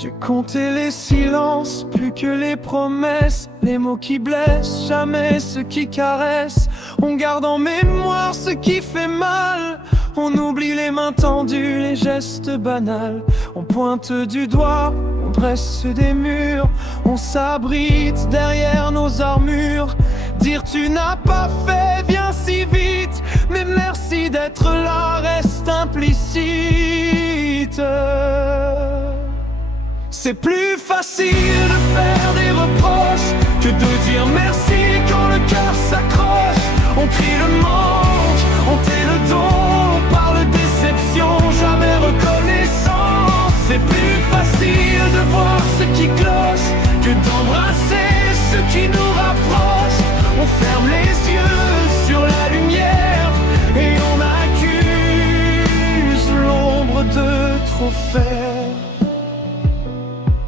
J'ai compté les silences, plus que les promesses, les mots qui blessent, jamais ceux qui caressent. On garde en mémoire ce qui fait mal, on oublie les mains tendues, les gestes banals. On pointe du doigt, on dresse des murs, on s'abrite derrière nos armures. Dire tu n'as pas fait vient si vite, mais merci d'être là reste implicite. C'est plus facile de faire des reproches que de dire merci quand le cœur s'accroche. On crie le manque, on tait le don, on parle déception, jamais reconnaissance. C'est plus facile de voir ce qui cloche que d'embrasser ce qui nous rapproche. On ferme les yeux sur la lumière et on accuse l'ombre de trop faire.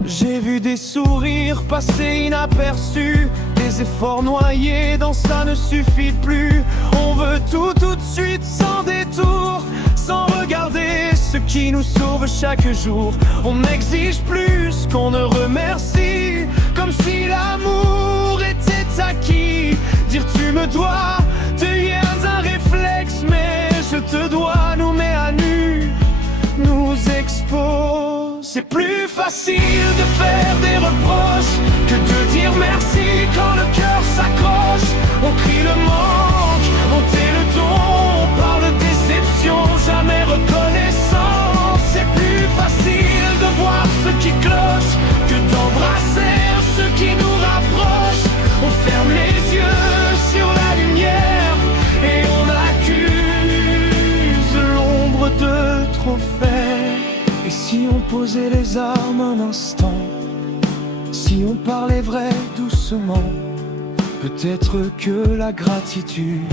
J'ai vu des sourires passer inaperçus, des efforts noyés dans ça ne suffit plus. On veut tout de suite sans détour, sans regarder ce qui nous sauve chaque jour. On exige plus qu'on ne remercie, comme si l'amour était acquis. Dire tu me dois devient un réflexe, mais je te dois nous met à nu, nous expose. C'est plus facile de faire des reproches que de dire merci quand le cœur s'accroche. On crie le manque, on tait le don, on parle déception, jamais reconnaissance. C'est plus facile de voir ce qui cloche que d'embrasser ce qui nous rapproche. On ferme les yeux sur la lumière et on accuse l'ombre de trop faire. Et si on posait les armes un instant, si on parlait vrai doucement, peut-être que la gratitude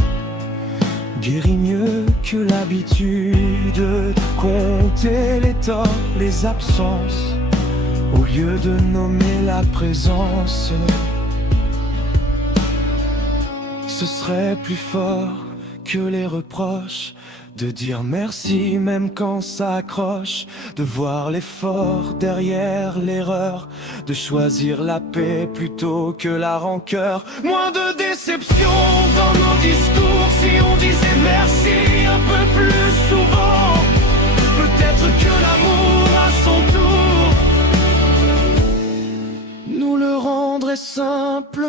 guérit mieux que l'habitude de compter les torts, les absences, au lieu de nommer la présence. Ce serait plus fort que les reproches, de dire merci même quand ça accroche, de voir l'effort derrière l'erreur, de choisir la paix plutôt que la rancœur. Moins de déception dans nos discours si on disait merci un peu plus souvent. Peut-être que l'amour à son tour nous le rendrait simplement.